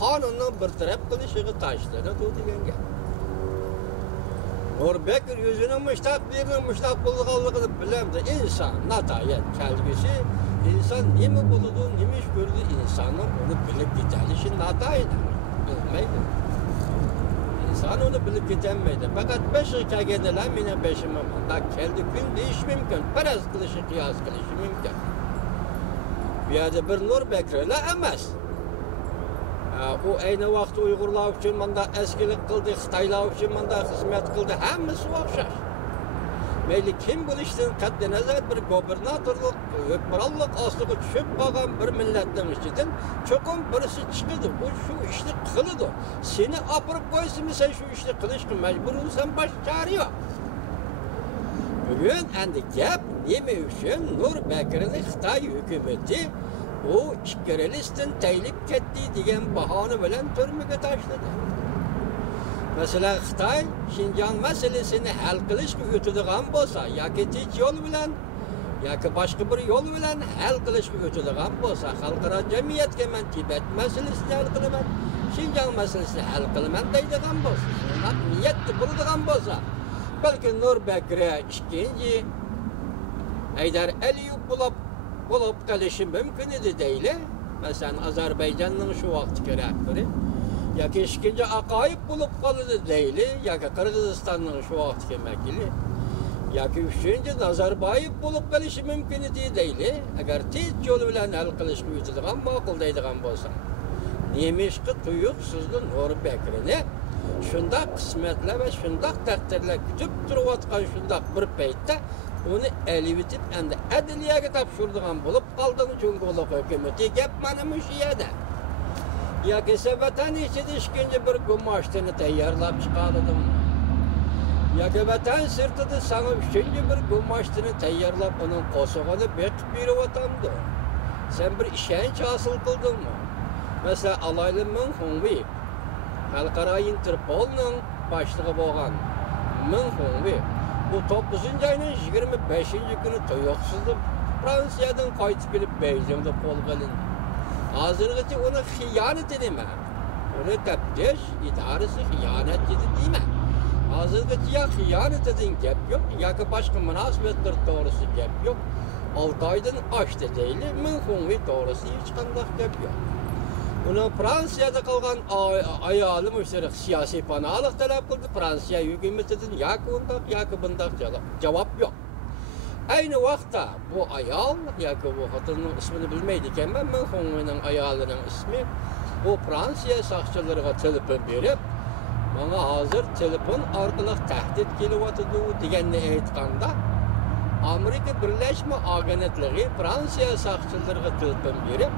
qonunning bartaraf qilishiga tashlanadi degan gap. Nurbekir o'zining mushtaq bo'lganligini bilamdi. Inson natoyat kelgusi, inson nima bo'ladi, nima ish ko'rdi, insonning uni bilib yetalishi natoyat bilmaydi. İnsan onu bilib ketenmeydi. Fakat beşi kelgendiler, mene beşime mandak keldi gün deyiş mümkün. Paraz kılışı, kıyas kılışı mümkün. Bir yerde bir Nurbekir'le emas. O aynı vakit Uygurlar için manda eskilik kıldı, Xitaylar için manda hizmet kıldı. Hemmisi okşar. Meyli kim bu işten katli nazar bir gobernatörlük, hükmranlık aslığı çöp bağan bir milletten içinden çokum birisi çıkıdı. O şu işini kılıdı. Seni apırıp koysun sen şu işini kılışkın mecburun sen baş çağırıyor. Bugün endi gap neme üçün Nurbekir'in Xitay hükümeti o işkerelistin teylip kettiği diyen bahane bilen türmüge taşladı. Mesela Xitay, Şinjan meselesini hal kılışkı ötüdüğün bolsa, yoki tek yol bilen, yoki başka bir yol bilen hal kılışkı ötüdüğün bolsa, halkara cemiyetke men Tibet meselesini hal kılıman, Şinjan meselesini hal kılıman deydiğin bolsa, şunlar niyetli bulduğun bolsa, belki Nurbekir'e işkinci, Haydar Aliyev bulup kalışı mümkün idi değil. Mesela Azerbaycan'ın şu vakti rehteri, yoki işkinci aqayib bulup kalıdı değil, yoki Kırgızistan'ın şu vakti vekili, yoki üçüncü Nazarbayev bulup kalışı mümkün idi değil. Eğer tez yolu bilen hal kılışkı ütüdüğün makul deydiğin bolsa, nemişki tuyuksuzlu Nurbekir'ini şundak kısmetle ve şundak takdirle kütüp duruvatkan şundak bir peytte onu elivitip endi adliyeye tapşırdığın bulup kaldığın çünkü ulu hükümeti gap manımış yedi. Yoki vatan içinde işkinci bir kumaştını tayyorlab çıkardım. Yoki vatan sırtıda sana üçüncü bir kumaştını tayyorlab onun qo'shig'ini bekib berib Sen bir işenç hasıl kıldın mı? Mesela alaylı Min Hongwei, Xalqaro Interpol'ның başlığı bo'lgan Min Hongwei, bu 9 ayının 25 günü tuyuqsizlik Fransiya'dan qaytib kelib Beijing'de qo'lga olindi. Hozirgacha uni xiyonet edimi? Uni taftish idorasi xiyonet dedi deyman. Hozirgacha ya xiyonet edin gap yo'q, yoki boshqa munosabatlar to'g'risi gap yo'q. 6 oydan oshdi deyli, Min Hongwei to'g'risi hech qanday gap yo'q. Uni Fransiyada qolgan ayoli müşterik siyosiy panohlik talab qildi. Fransiya hukumatidan yoki undaq yoki bundaq javob yo'q. Aynı vaqtda bu ayol yoki bu xotinning ismini bilmaydi ekanman, Min Hongwei'ning ayolining ismi bu Fransiya soqchilariga telefon berib, "Menga hozir telefon orqali tahdid kelyapti" deganni aytganda, Amerika Birlashma Agentligi Fransiya soqchilariga telefon berib,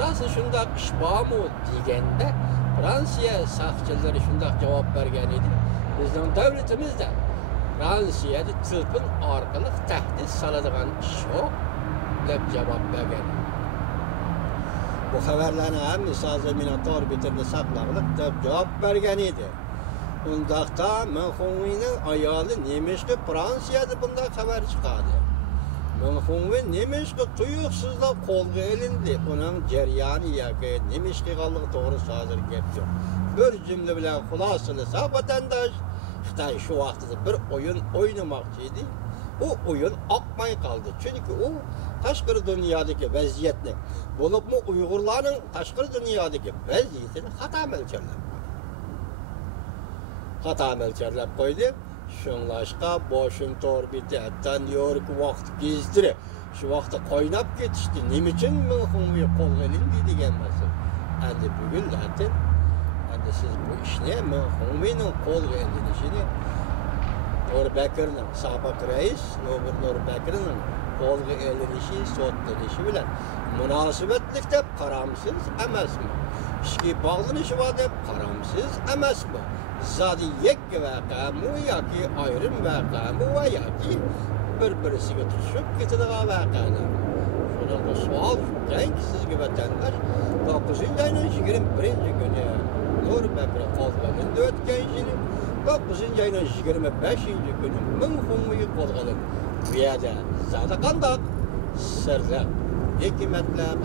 "Rası şundaq ish bormi?" deganda, Fransiya soqchilari shundaq javob bergan edi. Bizning davlatimizda Fransiyada telefon orqali tahdid soladigan ish yo'q deb javob bergan. Bu xabarlarni ham misolda minotor bitirni saqlaqliq deb javob bergan edi. Undaqda Min Hongwei'ning ayoli nemishki Fransiyada bunday xabar chiqadi. Min Hongwei nemishki tuyuqsizlab qo'lga olindi. Uning jarayoni yoki nemishki qoldiq to'g'risi hozir gap yo'q. Bir jumla bilan xulosalasa vatandosh Xitay şu vaqtida bir oyun oynamoqchi edi. O oyun oqmay qoldi. Chunki u tashqi dunyodagi vaziyatni, bo'libmi Uyg'urlarning tashqi dunyodagi vaziyatini xato o'lchamlab qo'ydi. Shunlashqa Washington orbiti, hatto New York vaqt gezdiri. Shu vaqtda qaynab ketishdi. Nima uchun Min Hongwei qo'lga olindi degan masala. Endi bugunlardan siz bu ishni Min Hongwei'ning qo'lga olinishini Nurbekir'ning sobiq rais Nurbekir'ning qo'lga olinishi sotlanishi bilan munosabatlik deb qaramsiz emasmi? Ishga bog'lanishi bor deb qaramsiz emasmi? Zodi yakka vaqami yoki ayrim vaqami va yoki bir-birisiga tushib ketadigan vaqalar. Shundan bu savol shundanki sizga vatandosh 9 ayning 21 kuni Nurbekir qo'lga olindi o'tgan yili 9 ayning 25 kuni Min Hongwei qo'lga olindi. Bu yerda zodi qandoq sirlar, hikmatlar